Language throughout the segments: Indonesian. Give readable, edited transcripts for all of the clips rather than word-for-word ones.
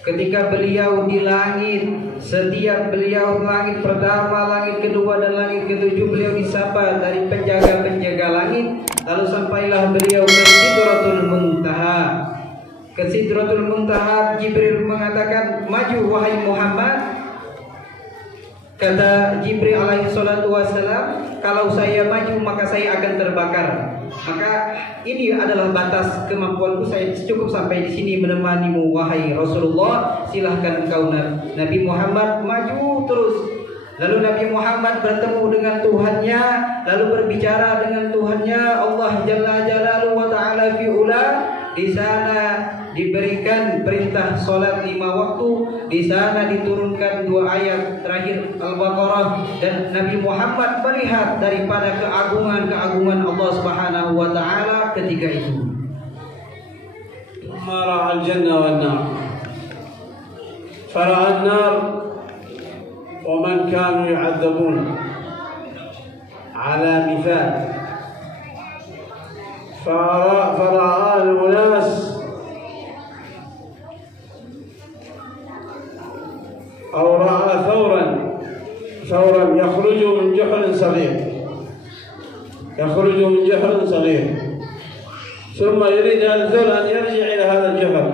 ketika beliau di langit, setiap beliau langit pertama, langit kedua dan langit ketujuh, beliau disapa dari penjaga-penjaga langit. Lalu sampailah beliau ke Sidratul Muntaha. Ke Sidratul Muntaha, Jibril mengatakan, "Maju wahai Muhammad." Kata Jibril alaihi salatu wassalam, "Kalau saya maju maka saya akan terbakar. Maka ini adalah batas kemampuanku, saya cukup sampai di sini menemanimu wahai Rasulullah. Silahkan engkau." Nabi Muhammad maju terus. Lalu Nabi Muhammad bertemu dengan Tuhannya, lalu berbicara dengan Tuhannya, Allah Jalla Jalaluhu wa Ta'ala fi ula. Di sana diberikan perintah salat 5 waktu, di sana diturunkan 2 ayat terakhir Al-Baqarah, dan Nabi Muhammad melihat daripada keagungan Allah Subhanahu wa Ta'ala ketika itu. Ra'a al-jannah wan-nar. Fara'a an-nar wa man kanu yu'adzabun ala mithal. فرأى الناس أو رأى ثورا يخرج من جحر صغير ثم يريد الثور أن يرجع إلى هذا الجحر،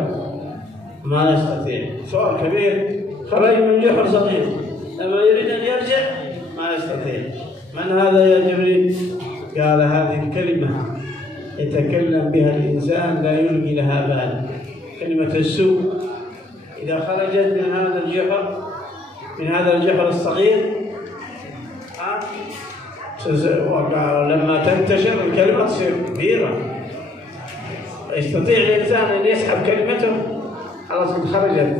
ما يستطيع. ثور كبير خرج من جحر صغير، لما يريد أن يرجع ما يستطيع. من هذا يا جبريل؟ قال هذه الكلمة يتكلم بها الإنسان لا يلقي لها بال، كلمة السوء إذا خرجت من هذا الجحر الصغير لما تنتشر الكلمة تصير كبيرة. يستطيع الإنسان أن يسحب كلمته، خلاص خرجت،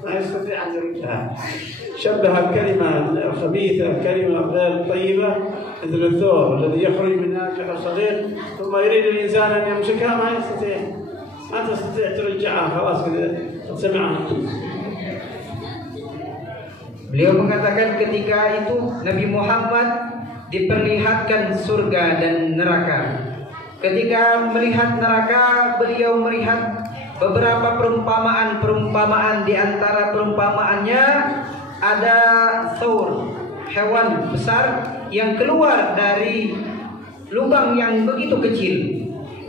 ما يستطيع أن يردها. شبه الكلمة الخبيثة، الكلمة غير طيبة، مثل الثور الذي يخرج من جحر صغير ثم يريد الإنسان أن يمسكها، ما تستطيع ترجعها، خلاص قد سمعها. Beliau mengatakan ketika itu Nabi Muhammad diperlihatkan surga dan neraka. Ketika melihat neraka, beliau melihat beberapa perumpamaan. Di antara perumpamaannya ada thawr, hewan besar yang keluar dari lubang yang begitu kecil.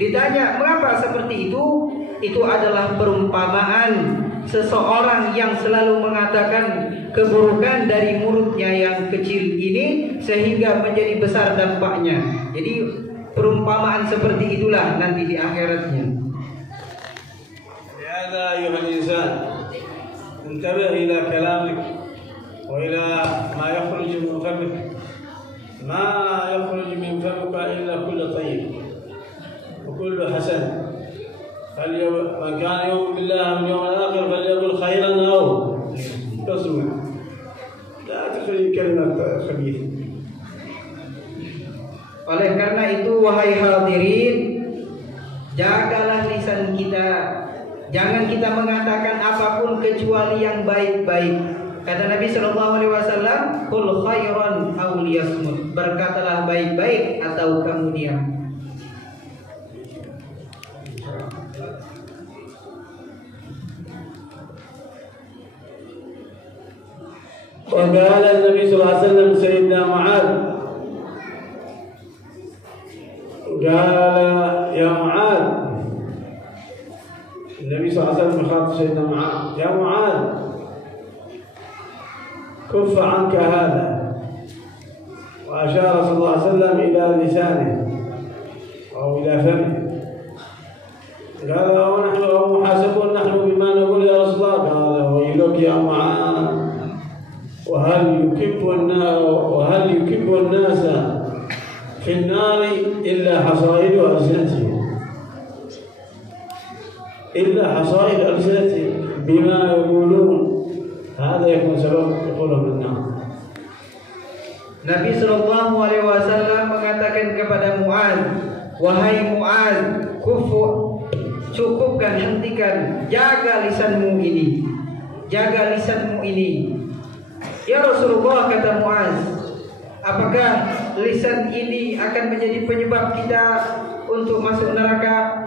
Ditanya mengapa seperti itu? Itu adalah perumpamaan seseorang yang selalu mengatakan keburukan dari mulutnya yang kecil ini sehingga menjadi besar dampaknya. Jadi perumpamaan seperti itulah nanti di akhiratnya. Ya ayyuhal insan, intabih ila kalamik wa ila ma yakhruju min famik. ما يخرج من فمك إلا كل طيب وكل حسن. من كان يؤمن بالله واليوم الآخر فليقل خيرا أو ليصمت. لا تخرج كلمة خبيثة. Oleh karena itu wahai hadirin, jagalah lisan kita. Jangan kita mengatakan apapun kecuali yang baik-baik. Kata Nabi sallallahu alaihi wasallam, "Qul khairan aw liyasmut." Berkatalah baik-baik atau kamu diam. وقال النبي صلى الله عليه وسلم سيدنا معاذ، قال يا معاذ، النبي صلى الله عليه وسلم يخاطب سيدنا معاذ، يا معاذ كف عنك هذا، وأشار صلى الله عليه وسلم إلى لسانه أو إلى فمه. قال ونحن محاسبون نحن بما نقول يا رسول الله. قال ويلك يا معاذ، وهل يكب الناس في النار إلا حصائد ألسنتهم، بما يقولون، هذا يكون سبب دخولهم النار. Nabi sallallahu alaihi wasallam mengatakan kepada Muaz, wahai Muaz, cukupkan, hentikan, jaga lisanmu ini. Ya Rasulullah, kata Muaz, apakah lisan ini akan menjadi penyebab kita untuk masuk neraka?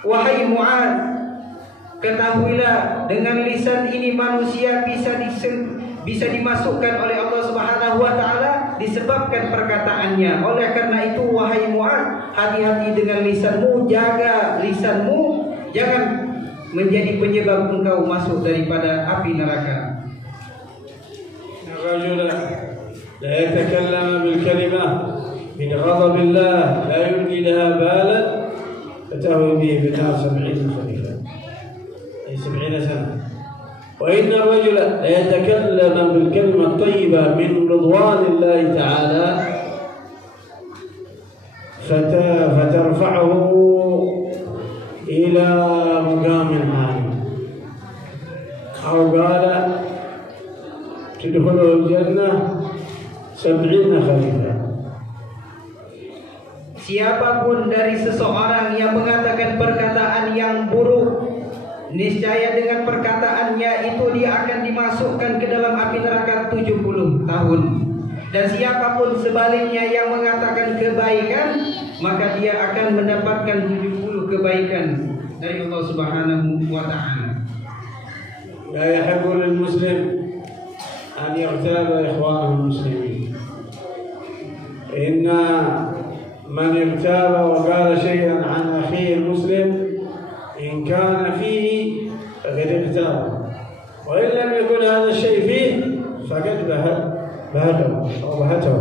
Wahai Muaz, Ketahuilah dengan lisan ini manusia bisa dimasukkan oleh Allah Subhanahu wa taala disebabkan perkataannya. Oleh karena itu wahai Mu'adz, hati-hati dengan lisanmu, jaga lisanmu jangan menjadi penyebab engkau masuk daripada api neraka. الرجل لا يتكلم بالكلمة من غضب الله لا يلقي لها بالا فتهوي به في النار 70 خريفا أي 70 سنة. وإن الرجل لا يتكلم بالكلمة الطيبة من رضوان الله تعالى فترفعه إلى مقام عالي، أو قال تدخله الجنة 70 خريفا. Siapapun dari seseorang yang mengatakan perkataan yang buruk, niscaya dengan perkataannya itu dia akan dimasukkan ke dalam api neraka 70 tahun. Dan siapapun sebaliknya yang mengatakan kebaikan, maka dia akan mendapatkan 70 kebaikan dari Allah Subhanahu wa taala. لا يحب للمسلم أن يغتاب إخوانه المسلمين. إن من اغتاب وقال شيئا عن أخيه المسلم إن كان فيه فقد اغتاب، وإن لم يكن هذا الشيء فيه فقد بهته أو بهته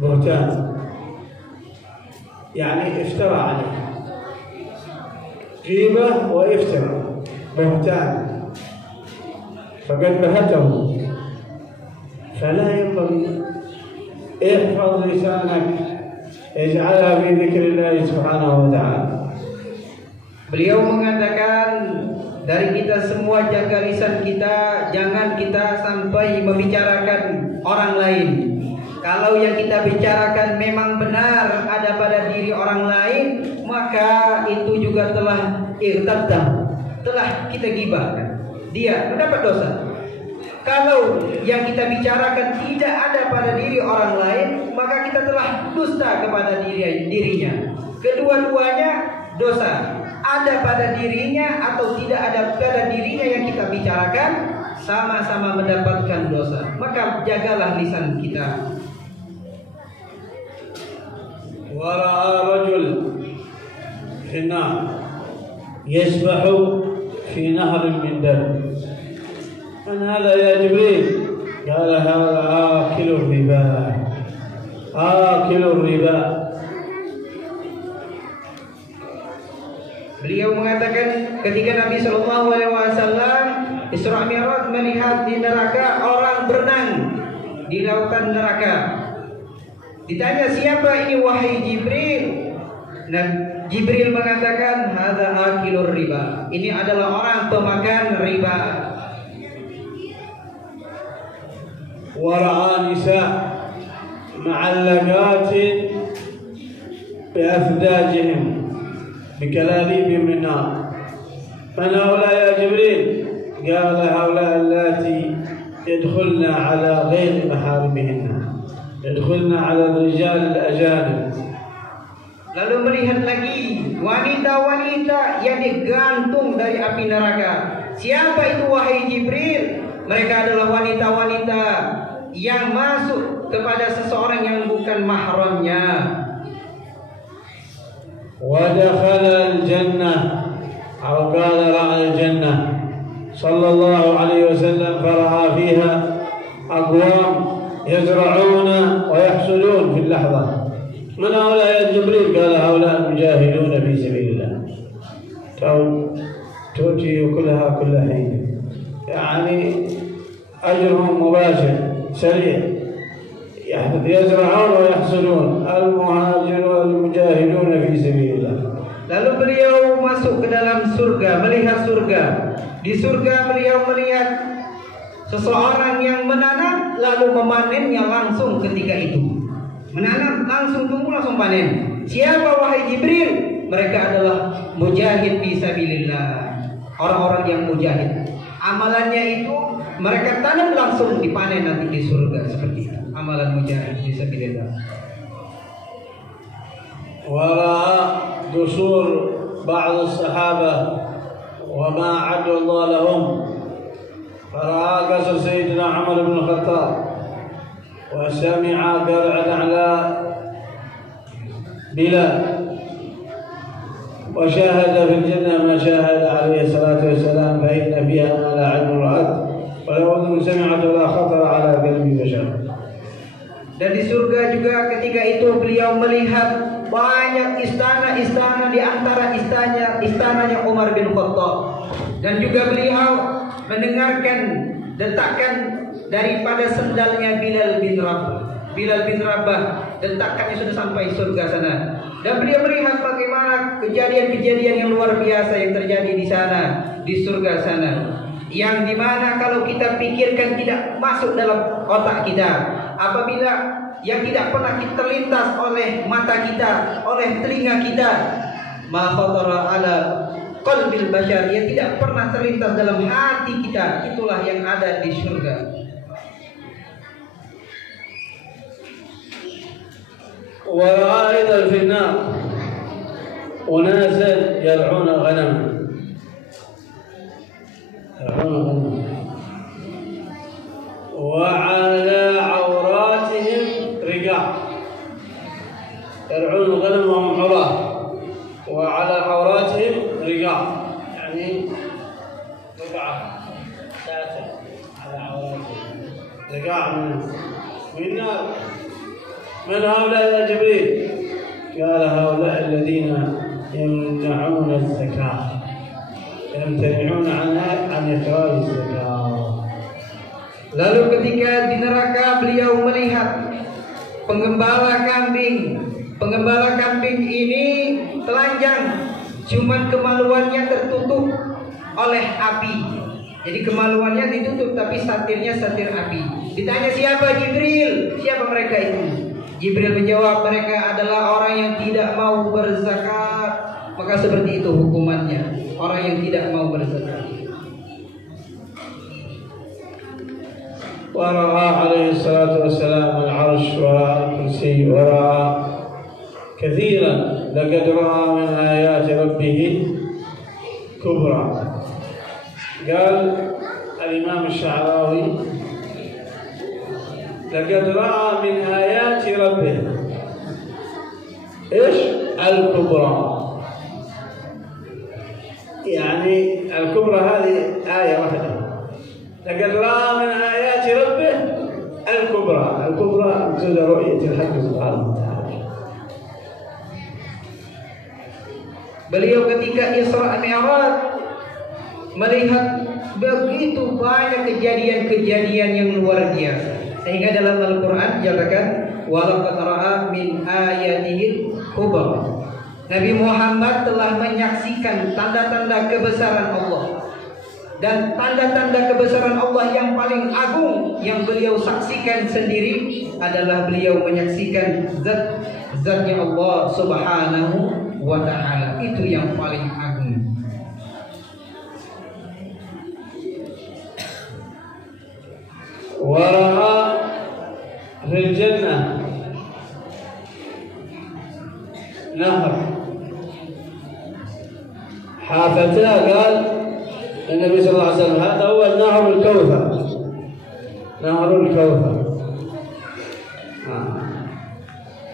بهتان، يعني افترى عليه، غيبة وافترى بهتان فقد بهته. فلا ينبغي، احفظ لسانك، اجعلها في ذكر الله سبحانه وتعالى. Beliau mengatakan dari kita semua jaga lisan kita, jangan kita sampai membicarakan orang lain. Kalau yang kita bicarakan memang benar ada pada diri orang lain, maka itu juga telah irtaddah, telah kita gibahkan. Dia mendapat dosa. Kalau yang kita bicarakan tidak ada pada diri orang lain, maka kita telah dusta kepada dirinya. Kedua-duanya dosa. Ada pada dirinya atau tidak ada pada dirinya yang kita bicarakan, sama-sama mendapatkan dosa. Maka jagalah lisan kita. ورأى رجل في النار يسبح في نهر من دم. من هذا يا جبريل؟ قال هذا آكل الربا، آكل الربا. Beliau mengatakan ketika Nabi Shallallahu Alaihi Wasallam Isra Mi'raj melihat di neraka orang berenang di lautan neraka. Ditanya siapa ini wahai Jibril? Dan Jibril mengatakan hadza akilur riba. Ini adalah orang pemakan riba. ورأى نساء معلقات بأفداجهم بكلاليب من نار. من هؤلاء يا جبريل؟ قال هؤلاء اللاتي يدخلن على غير محارمهن، يدخلن على الرجال الأجانب. Lalu melihat lagi wanita-wanita yang digantung dari api neraka. Siapa itu wahai Jibril? Mereka adalah wanita-wanita yang masuk kepada seseorang yang bukan mahramnya. ودخل الجنة أو قال رأى الجنة صلى الله عليه وسلم فرأى فيها أقوام يزرعون ويحصدون في اللحظة. من هؤلاء يا جبريل؟ قال هؤلاء المجاهدون في سبيل الله، تؤتي كلها كل حين، يعني أجرهم مباشر سريع، يزرعون ويحصدون المهاجرون المجاهدون في سبيل الله. Lalu beliau masuk ke dalam surga, melihat surga. Di surga beliau melihat seseorang yang menanam lalu memanennya langsung ketika itu. Menanam langsung tumbuh langsung panen. Siapa wahai Jibril? Mereka adalah mujahid fi sabilillah. Orang-orang yang mujahid. Amalannya itu mereka tanam langsung dipanen nanti di surga seperti itu. Amalan mujahid fi sabilillah. ورأى دسور بعض الصحابة وما أعد الله لهم. فرأى قصر سيدنا عمر بن الخطاب وسمع قرع الأعلى بلال وشاهد في الجنة ما شاهد عليه الصلاة والسلام فإن فيها ما لا عين رأت ولا أذن سمعت ولا خطر على قلب بشر. Dan di surga juga ketika itu beliau melihat banyak istana-istana di antara istananya Umar bin Khattab, dan juga beliau mendengarkan detakan daripada sendalnya Bilal bin Rabah, detakannya sudah sampai surga sana. Dan beliau melihat bagaimana kejadian-kejadian yang luar biasa yang terjadi di sana, di surga sana, yang dimana kalau kita pikirkan tidak masuk dalam otak kita, apabila yang tidak pernah terlintas oleh mata kita, oleh telinga kita, ma khatara ala qalbil bashar, yang tidak pernah terlintas dalam hati kita, itulah yang ada di surga. ورأى أيضا في النار أناسا يرعون غنما وعلى عوراتهم رقاع، يرعون الغنم وهم عراة وعلى عوراتهم رقاع، يعني رقعة ساتر على عوراتهم، رقاع من النار. من هؤلاء يا جبريل؟ قال هؤلاء الذين يمنعون الزكاة، يمتنعون عن إخراج الزكاة. Lalu ketika di neraka beliau melihat penggembala kambing ini telanjang, cuman kemaluannya tertutup oleh api. Jadi kemaluannya ditutup tapi satirnya satir api. Ditanya siapa? Jibril. Siapa mereka itu? Jibril menjawab, mereka adalah orang yang tidak mau berzakat. Maka seperti itu hukumannya, orang yang tidak mau berzakat. ورأى عليه الصلاة والسلام العرش ورأى الكرسي ورأى كثيرا. لقد رأى من آيات ربه كبرى. قال الإمام الشعراوي لقد رأى من آيات ربه إيش؟ الكبرى. يعني الكبرى هذه آية واحدة. لقد رأى من آيات ربه الكبرى. الكبرى مقصود رؤية الحق سبحانه وتعالى. Beliau ketika Isra Mi'raj melihat begitu banyak kejadian-kejadian yang luar biasa, sehingga dalam Al-Quran dikatakan walaqad ra'a min ayatihil kubra. Nabi Muhammad telah menyaksikan tanda-tanda kebesaran Allah. Dan tanda-tanda kebesaran Allah yang paling agung yang beliau saksikan sendiri adalah beliau menyaksikan zatnya Allah Subhanahu wa ta'ala. Itu yang paling agung. ورأى في الجنة نهر حافتاه. قال النبي صلى الله عليه وسلم هذا هو نهر الكوثر. نهر الكوثر.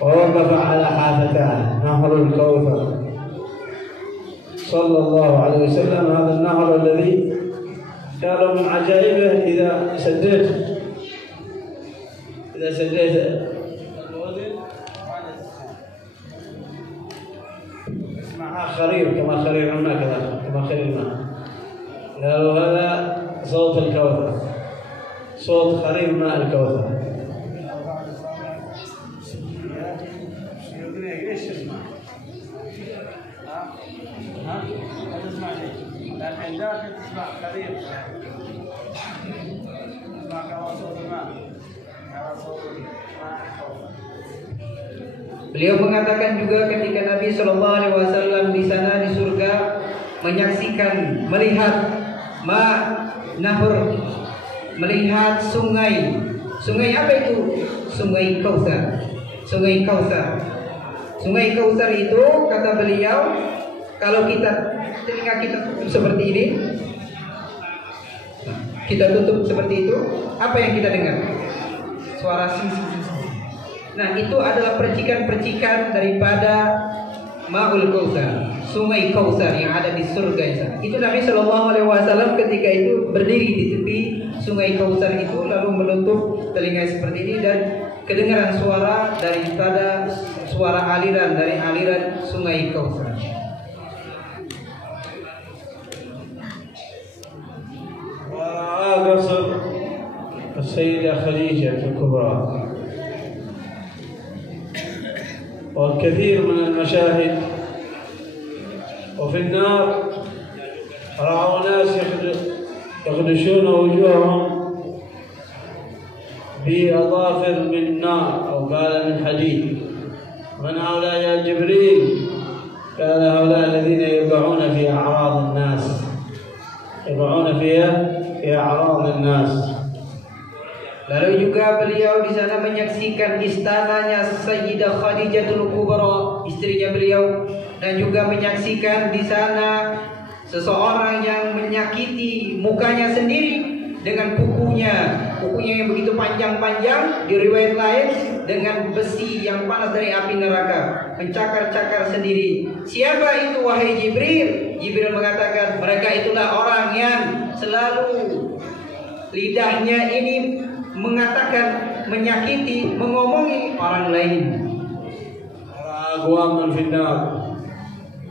ووقف على حافتاه نهر الكوثر صلى الله عليه وسلم. هذا النهر الذي قالوا من عجائبه إذا سديت معها خرير كما خرير الماء، كما خرير الماء. قالوا هذا صوت الكوثر، صوت خرير ماء الكوثر. ايش تسمع؟ ها؟ ما تسمع شيء، لكن داخل تسمع خرير، تسمع كما صوت الماء، كما صوت ماء الكوثر. Beliau mengatakan juga ketika Nabi Shallallahu Alaihi Wasallam di sana di surga menyaksikan, melihat nahur, melihat sungai. Sungai apa itu? Sungai Kautsar. Sungai Kautsar. Sungai Kautsar itu kata beliau, kalau kita telinga kita tutup seperti ini, kita tutup seperti itu, apa yang kita dengar? Suara sing. Nah, itu adalah percikan-percikan daripada Ma'ul Kautsar, sungai Kautsar yang ada di surga itu. Itu Nabi Shallallahu Alaihi Wasallam ketika itu berdiri di tepi sungai Kautsar itu, lalu menutup telinga seperti ini dan kedengaran suara daripada suara aliran dari aliran sungai Kautsar. قصر السيدة خديجة الكبرى والكثير من المشاهد. وفي النار رأوا ناس يخدشون وجوههم بأظافر من نار أو قال من حديد. من هؤلاء يا جبريل؟ قال هؤلاء الذين يقعون في أعراض الناس، يقعون فيها في أعراض الناس. Lalu juga beliau di sana menyaksikan istananya Sayyidah Khadijatul Kubra, istrinya beliau, dan juga menyaksikan di sana seseorang yang menyakiti mukanya sendiri dengan kukunya yang begitu panjang-panjang, di riwayat lain dengan besi yang panas dari api neraka, mencakar-cakar sendiri. Siapa itu wahai Jibril? Jibril mengatakan, mereka itulah orang yang selalu lidahnya ini mengatakan, menyakiti, mengomongi orang lain. أقوام في النار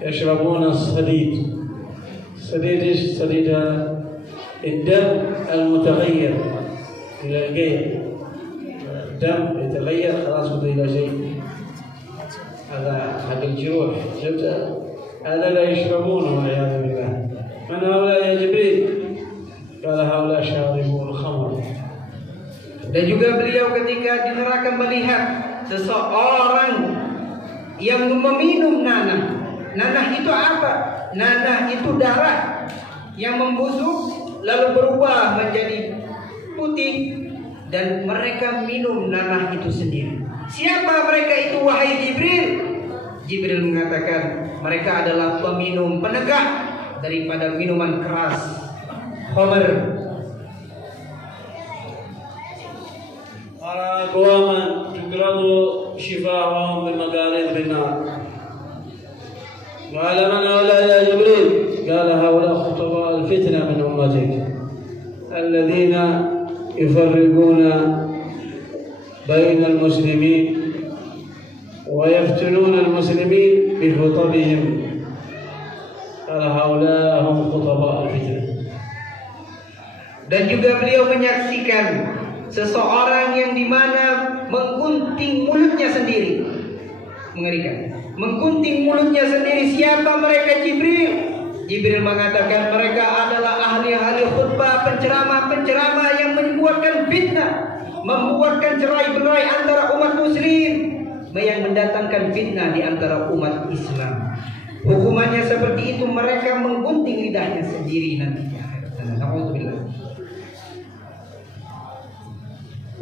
يشربون الصديد. الصديد إيش؟ الصديد الدم المتغير إلى القيع. الدم يتغير خلاص بده إلى شيء. هذا حق الجروح. شفت؟ هذا لا يشربونه والعياذ بالله. من هؤلاء يا جبريل؟ قال هؤلاء شاربوا الخمر. Dan juga beliau ketika di neraka melihat seseorang yang meminum nanah. Nanah itu apa? Nanah itu darah yang membusuk lalu berubah menjadi putih, dan mereka minum nanah itu sendiri. Siapa mereka itu wahai Jibril? Jibril mengatakan, mereka adalah peminum penegak daripada minuman keras, khamr. أقواما تقرض شفاههم بمقاريض بالنار. قال من هؤلاء يا جبريل؟ قال هؤلاء خطباء الفتنة من أمتك الذين يفرقون بين المسلمين ويفتنون المسلمين بخطبهم. قال هؤلاء هم خطباء الفتنة. Dan juga beliau menyaksikan seseorang yang dimana menggunting mulutnya sendiri. Mengerikan. Menggunting mulutnya sendiri. Siapa mereka Jibril? Jibril mengatakan mereka adalah ahli-ahli khutbah, penceramah-penceramah yang membuatkan fitnah, membuatkan cerai-berai antara umat muslim, yang mendatangkan fitnah di antara umat Islam. Hukumannya seperti itu, mereka menggunting lidahnya sendiri nantinya. Alhamdulillah.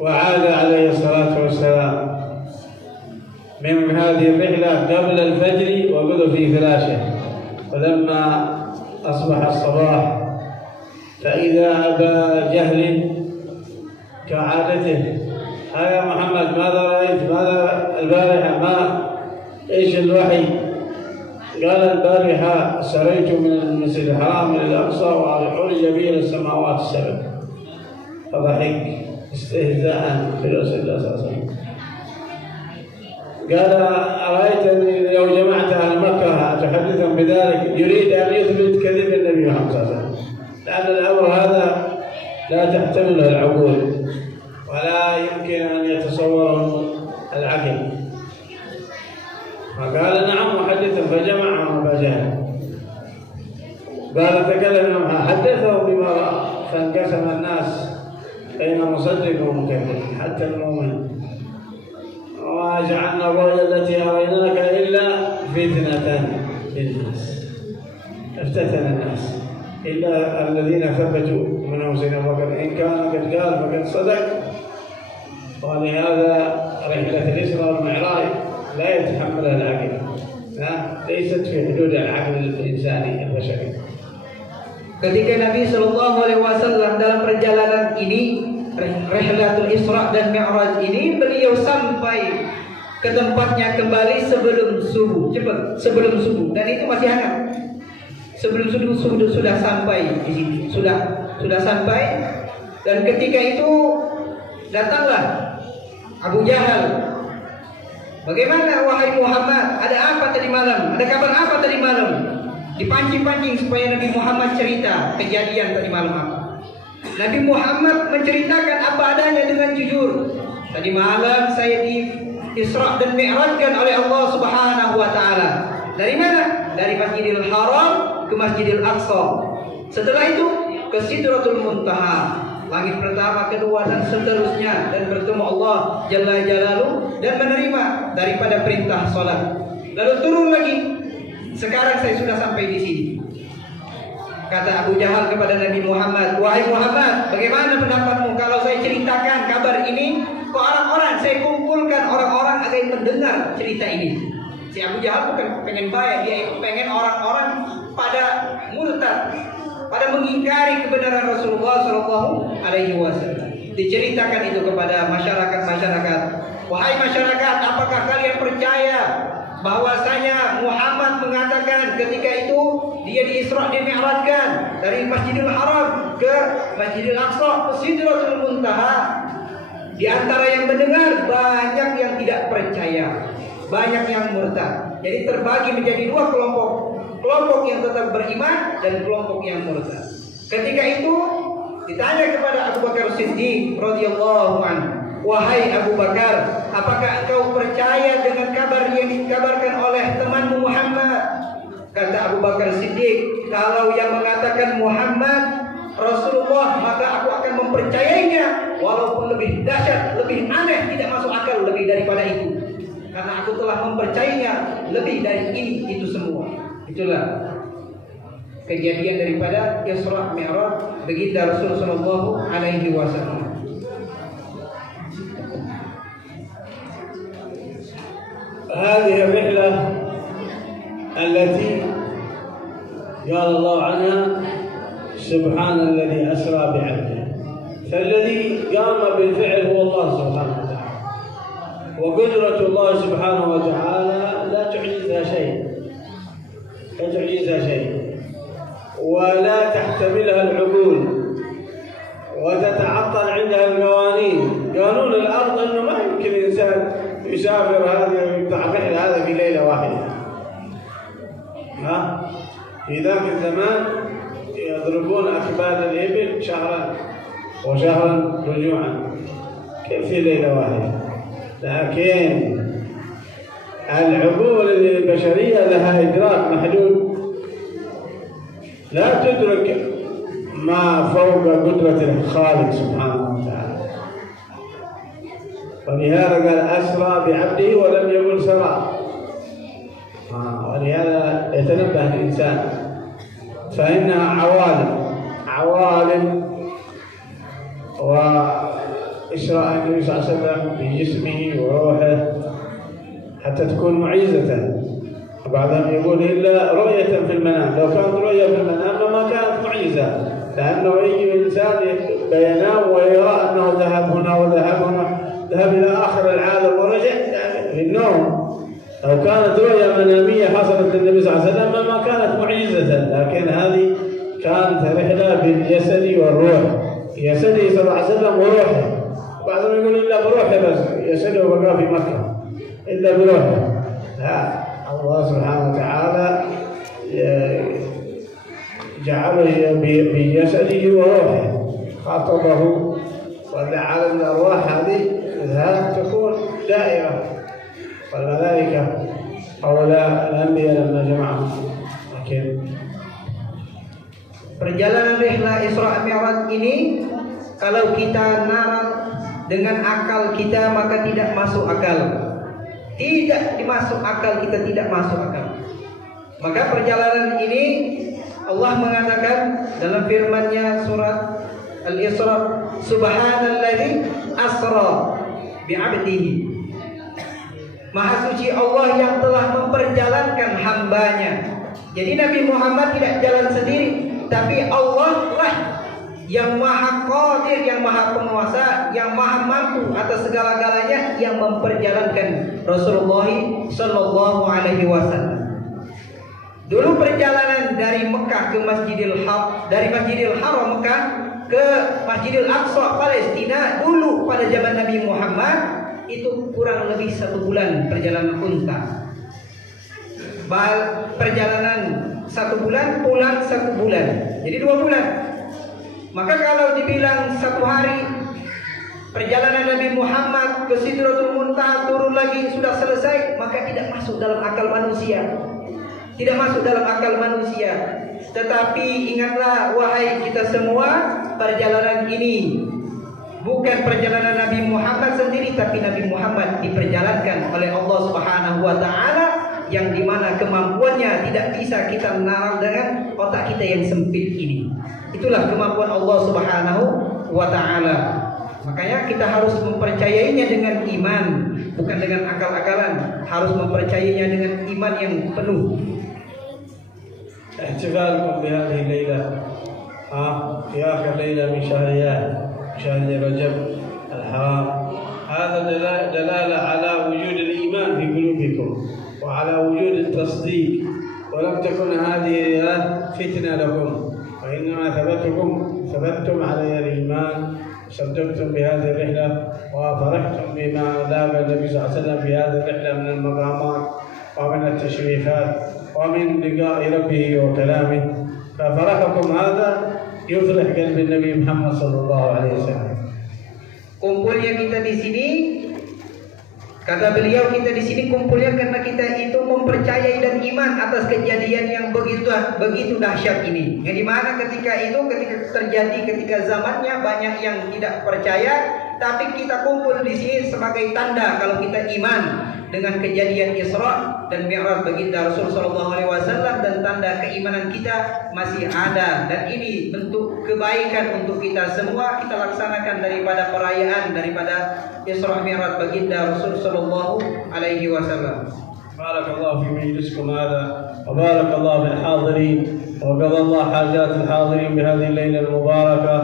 وعاد عليه الصلاة والسلام من هذه الرحلة قبل الفجر وقضى في فراشه، ولما أصبح الصباح فإذا أبا جهل كعادته: يا محمد ماذا رأيت؟ ماذا البارحة؟ إيش الوحي؟ قال البارحة سريت من المسجد الحرام إلى الأقصى وعرج بي إلى السماوات السبع. فضحك استهزاء برسول الله صلى الله عليه وسلم. قال أرأيتني لو جمعت أهل مكة تحدثهم بذلك؟ يريد أن يثبت كذب النبي محمد صلى الله عليه وسلم، لأن الأمر هذا لا تحتمله العقول ولا يمكن أن يتصوره العقل. فقال نعم محدثا، فجمعهم أبا جهل. قال تكلم حدثه بما رأى، فانقسم الناس بين مصدق ومكذب حتى المؤمن. وما جعلنا الرؤيا التي أريناك إلا فتنة للناس، افتتن الناس إلا الذين ثبتوا منهم سيدنا أبو بكر، إن كان قد قال فقد صدق. ولهذا رحلة الإسراء والمعراج لا يتحملها العقل، ليست في حدود العقل الإنساني البشري. Ketika Nabi Shallallahu Alaihi Wasallam dalam perjalanan ini, Rihlatul Isra dan Mi'raj ini, beliau sampai ke tempatnya kembali sebelum subuh, sebelum subuh, dan itu masih hangat. Sebelum subuh sudah sampai di sini, sudah sampai, dan ketika itu datanglah Abu Jahal. Bagaimana wahai Muhammad? Ada apa tadi malam? Ada kabar apa tadi malam? Dipancing-pancing supaya Nabi Muhammad cerita kejadian tadi malam apa. Nabi Muhammad menceritakan apa adanya dengan jujur. Tadi malam saya di Isra dan Mi'rajkan oleh Allah Subhanahu wa taala. Dari mana? Dari Masjidil Haram ke Masjidil Aqsa. Setelah itu ke Sidratul Muntaha. Langit pertama, kedua, dan seterusnya, dan bertemu Allah Jalla Jalaluhu dan menerima daripada perintah salat. Lalu turun lagi. Sekarang saya sudah sampai di sini. Kata Abu Jahal kepada Nabi Muhammad, wahai Muhammad, bagaimana pendapatmu kalau saya ceritakan kabar ini ke orang-orang? Saya kumpulkan orang-orang agar mendengar cerita ini. Si Abu Jahal bukan pengen bayar, dia pengen orang-orang pada murtad, pada mengingkari kebenaran Rasulullah Shallallahu Alaihi Wasallam. Diceritakan itu kepada masyarakat. Wahai masyarakat, apakah kalian percaya bahwasanya Muhammad mengatakan ketika itu dia di Isra Mi'rajkan dari Masjidil Haram ke Masjidil Aqsa ke Sidratul Muntaha? Di antara yang mendengar banyak yang tidak percaya, banyak yang murtad. Jadi terbagi menjadi dua kelompok. Kelompok yang tetap beriman dan kelompok yang murtad. Ketika itu ditanya kepada Abu Bakar Siddiq radhiyallahu anhu, wahai Abu Bakar, apakah engkau percaya dengan kabar yang dikabarkan oleh temanmu Muhammad? Kata Abu Bakar Siddiq, kalau yang mengatakan Muhammad Rasulullah, maka aku akan mempercayainya, walaupun lebih dahsyat, lebih aneh, tidak masuk akal lebih daripada itu. Karena aku telah mempercayainya lebih dari ini, itu semua. Itulah kejadian daripada Isra Mi'raj baginda Rasul sallallahu alaihi wasallam. هذه الرحلة التي قال الله عنها سبحان الذي أسرى بعبده، فالذي قام بالفعل هو الله سبحانه وتعالى، وقدرة الله سبحانه وتعالى لا تعجزها شيء، ولا تحتملها العقول، وتتعطل عندها القوانين. قانون الأرض أنه ما يمكن إنسان يسافر هذه ويقطع الرحلة هذا في ليلة واحدة. في ذاك الزمان يضربون أكباد الإبل شهرا وشهرا رجوعا، كيف في ليلة واحدة؟ لكن العقول البشرية لها إدراك محدود، لا تدرك ما فوق قدرة الخالق سبحانه وتعالى. ولهذا قال أسرى بعبده ولم يقل سرى. ولهذا يتنبه الإنسان، فإنها عوالم وإسراء النبي صلى الله عليه وسلم بجسمه وروحه حتى تكون معجزة. وبعضهم يقول إلا رؤية في المنام، لو كانت رؤية في المنام ما كانت معجزة، لأنه يجي إنسان ينام ويرى أنه ذهب هنا وذهب هنا، ذهب إلى آخر العالم ورجع في النوم. لو كانت رؤية منامية حصلت للنبي صلى الله عليه وسلم ما كانت معجزة، لكن هذه كانت رحلة بالجسد والروح، جسده صلى الله عليه وسلم وروحه. بعضهم يقول إلا بروحه بس، جسده بقى في مكة إلا بروحه. لا، الله سبحانه وتعالى جعله بجسده وروحه، خاطبه وجعل الأرواح هذه تكون دائرة، والملائكة هؤلاء الأنبياء لما جمعهم. لكن perjalanan rihlah Isra Mi'raj ini kalau kita nalar dengan akal kita maka tidak masuk akal. Tidak dimasuk akal, kita tidak masuk akal. Maka perjalanan ini Allah mengatakan dalam firman-Nya surat Al-Isra, Subhanalladzi asra bi'abdihi. Maha suci Allah yang telah memperjalankan hambanya. Jadi Nabi Muhammad tidak jalan sendiri, tapi Allah lah yang maha qadir, yang maha penguasa, yang maha mampu atas segala-galanya, yang memperjalankan Rasulullah Sallallahu Alaihi Wasallam. Dulu perjalanan dari Mekah ke dari Masjidil Haram Mekah ke Masjidil Aqsa Palestina dulu pada zaman Nabi Muhammad itu kurang lebih 1 bulan perjalanan unta. Perjalanan 1 bulan, pulang 1 bulan, jadi 2 bulan. Maka kalau dibilang 1 hari perjalanan Nabi Muhammad ke Sidratul Muntaha turun lagi sudah selesai, maka tidak masuk dalam akal manusia. Tidak masuk dalam akal manusia. Tetapi ingatlah wahai kita semua, perjalanan ini bukan perjalanan Nabi Muhammad sendiri, tapi Nabi Muhammad diperjalankan oleh Allah Subhanahu wa taala, yang dimana kemampuannya tidak bisa kita nalar dengan otak kita yang sempit ini. Itulah kemampuan Allah Subhanahu wa taala. Makanya kita harus mempercayainya dengan iman, bukan dengan akal-akalan. Harus mempercayainya dengan iman yang penuh. احتفالكم بهذه الليلة في آخر ليلة من شهر رجب الحرام، هذا دلالة على وجود الإيمان في قلوبكم وعلى وجود التصديق، ولم تكن هذه فتنة لكم، وإنما ثبتتم على الإيمان، صدقتم بهذه الرحلة وفرحتم بما لاقى النبي صلى الله عليه وسلم في هذه الرحلة من المقامات ومن التشريفات ومن لقاء ربه وكلامه، ففرحكم هذا يفرح قلب النبي محمد صلى الله عليه وسلم. Kumpulnya kita di sini, kata beliau, kita di sini kumpulnya karena kita itu mempercayai dan iman atas kejadian yang begitu dahsyat ini. Yang dimana ketika terjadi ketika zamannya banyak yang tidak percaya, tapi kita kumpul di sini sebagai tanda kalau kita iman dengan kejadian Isra dan Mi'raj baginda Rasul sallallahu alaihi wasallam, dan tanda keimanan kita masih ada, dan ini bentuk kebaikan untuk kita semua kita laksanakan daripada perayaan daripada Isra Mi'raj baginda Rasul sallallahu alaihi wasallam. Barakallahu fi majliskum hadha wa barakallahu bil hadirin wa qadallahu hajat al hadirin bi hadhihi al-laila al-mubarakah.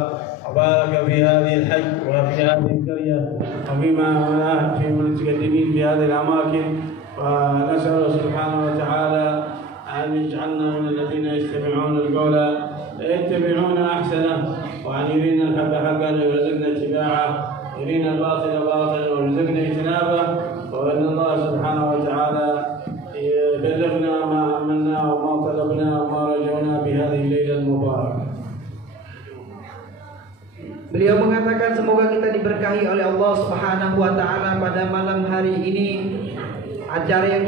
وبارك في هذه الحج وفي هذه القرية وفيما في المتقدمين في هذه الأماكن، ونسأل سبحانه وتعالى أن يجعلنا من الذين يستمعون القول فيتبعون أحسنه، وأن يرينا الحق حقا ويرزقنا اتباعه، يرينا الباطل باطلا ويرزقنا اجتنابه، وأن الله سبحانه وتعالى يبلغنا ما أملنا وما طلبنا وما رجونا بهذه الليلة المباركة. Beliau mengatakan semoga kita diberkahi oleh Allah Subhanahu wa taala pada malam hari ini. Acara yang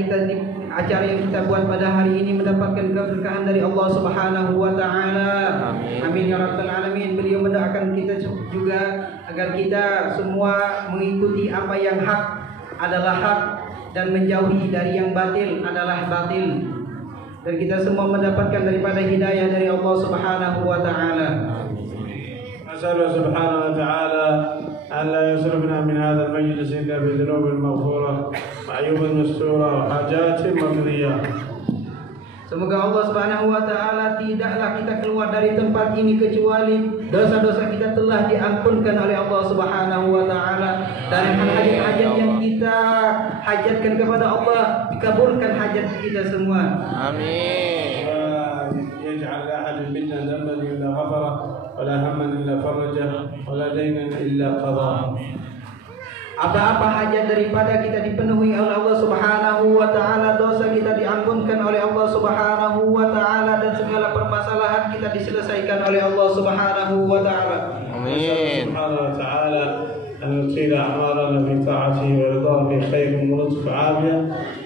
kita buat pada hari ini mendapatkan keberkahan dari Allah Subhanahu wa taala. Amin ya rabbal alamin. Beliau mendoakan kita juga agar kita semua mengikuti apa yang hak adalah hak dan menjauhi dari yang batil adalah batil. Dan kita semua mendapatkan daripada hidayah dari Allah Subhanahu wa taala. نسأل سبحانه وتعالى أن لا يصرفنا من هذا المجلس إلا بذنوب المغفورة وعيوب المستورة وحاجات مقضية. Semoga Allah Subhanahu wa taala tidaklah kita keluar dari tempat ini kecuali dosa-dosa kita telah diampunkan oleh Allah Subhanahu wa taala, dan hajat-hajat yang kita hajatkan kepada Allah dikabulkan hajat kita semua. Amin. يجعل لا أحد منا ذنبا إلا غفره ولا هما إلا فرجه ولا دينا إلا قضاه. Apa-apa hajat daripada kita dipenuhi oleh Allah Subhanahu wa taala, dosa kita diampunkan oleh Allah Subhanahu wa taala, dan segala permasalahan kita diselesaikan oleh Allah Subhanahu wa taala. Amin. Subhanahu wa taala أن يطيل أعمارنا في طاعته ورضاه في خير ولطف عافية،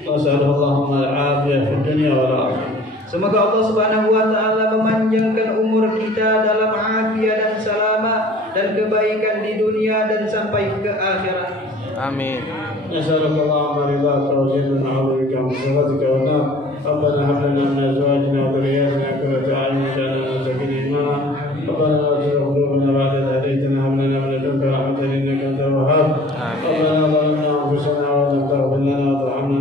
نسأله اللهم العافية في الدنيا والآخرة. Semoga Allah Subhanahu wa taala memanjangkan umur kita dalam afiat dan selamat dan kebaikan di dunia dan sampai ke akhirat. Amin. نسألك اللهم رضاك وجل ونعوذ بك من سخطك والنار. ربنا هب لنا من أزواجنا وذرياتنا قرة أعين واجعلنا للمتقين إماما. ربنا لا تزغ قلوبنا بعد إذ هديتنا وهب لنا من لدنك رحمة إنك أنت الوهاب. ربنا ظلمنا أنفسنا وإن لم تغفر لنا وترحمنا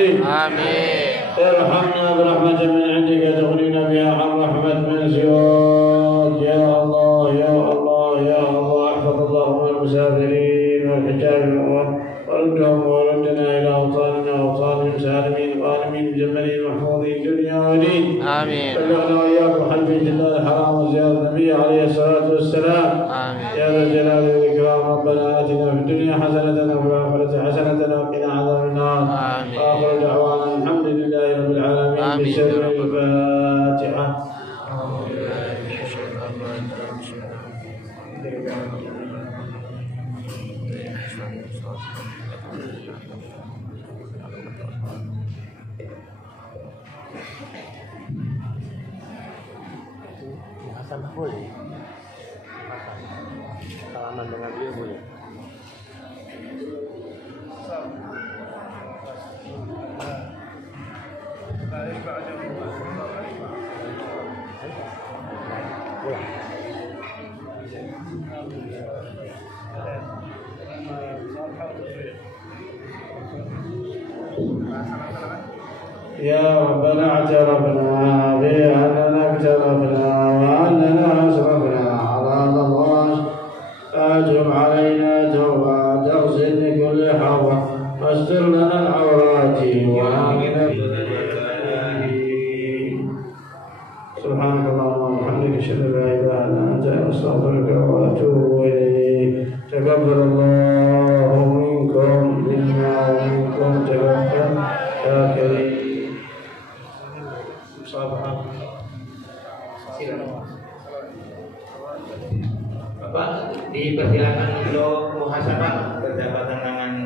الراحمين. آمين. ارحمنا برحمة من عندك تغنينا بها عن رحمة من سواك. يا الله يا الله يا الله، احفظ اللهم المسافرين والحجاج وردهم وردنا إلى أوطاننا وأوطانهم سالمين غانمين مجملين محفوظين دنيا ودين. آمين. بلغنا وإياكم حج بيت الله الحرام وزيارة النبي عليه الصلاة والسلام. آمين. يا ذا الجلال والإكرام. ربنا آتنا في الدنيا حسنة وفي الآخرة حسنة وقنا عذاب النار. آمين. وآخر دعوانا الحمد لله رب العالمين. آمين. بسر الفاتحة. Sama boleh. Salaman dengan dia boleh. يا ربنا اعترفنا بأننا اقترفنا وأننا أسرفنا على الله، فأجب علينا توبة تغسل لكل حوى، واستر لنا العورات وآمنا. سبحانك اللهم وبحمدك أشهد أن لا إله إلا أنت أستغفرك وأتوب إليك. تقبل الله منكم منا ومنكم تقبل يا كريم. Bapak dipersilakan untuk muhasabah bertepatan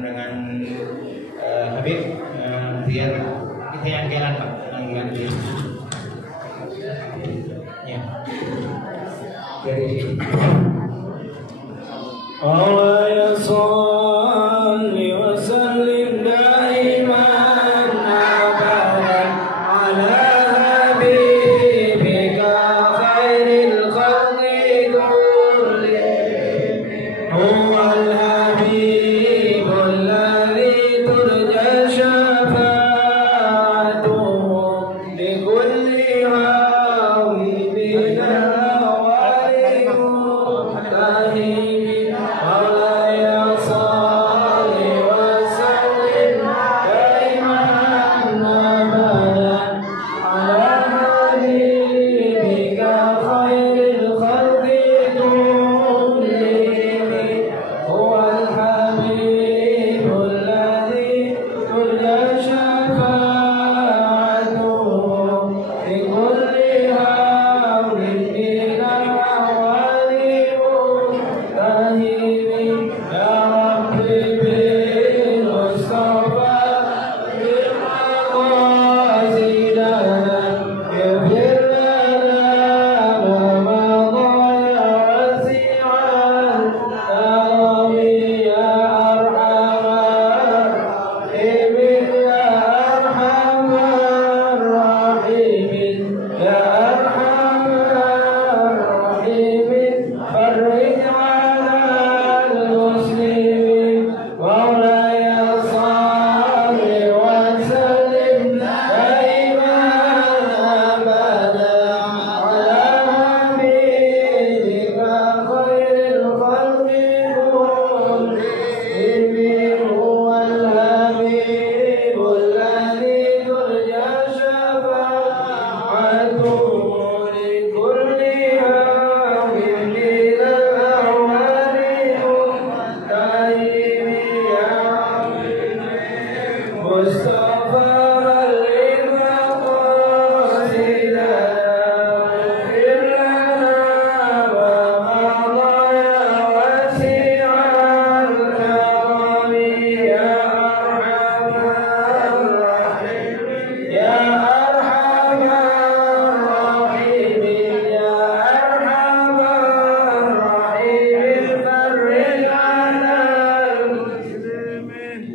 dengan Habib biar kita yang jalan Pak dengan dia. Ya. Dari sini. Allah ya salli wa sallim daiman abadan ala habibika khairil khalqi kullihim. Huwal habibul ladzi turja syafa'atuhu likulli hawibin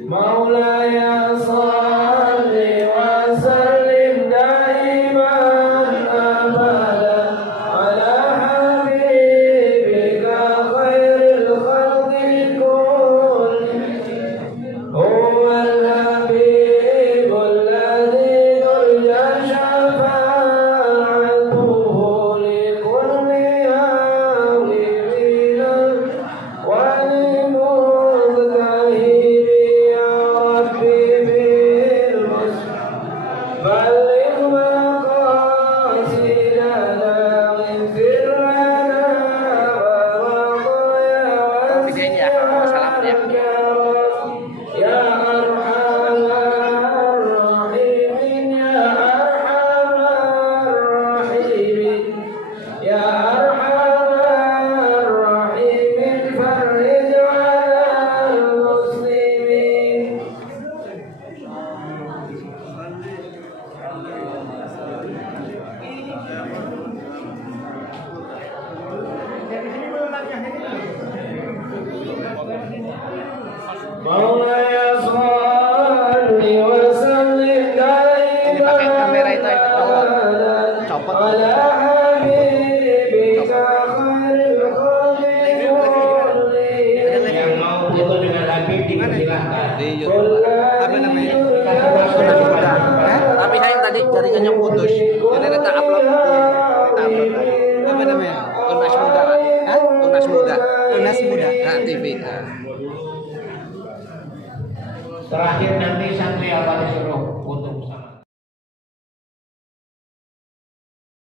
مولاي صل nanti jaringannya putus. Jadi kita upload lagi. Apa namanya? Tunas Muda. Hah? Tunas Muda. Nah, TV. Nah. Terakhir nanti santri apa disuruh untuk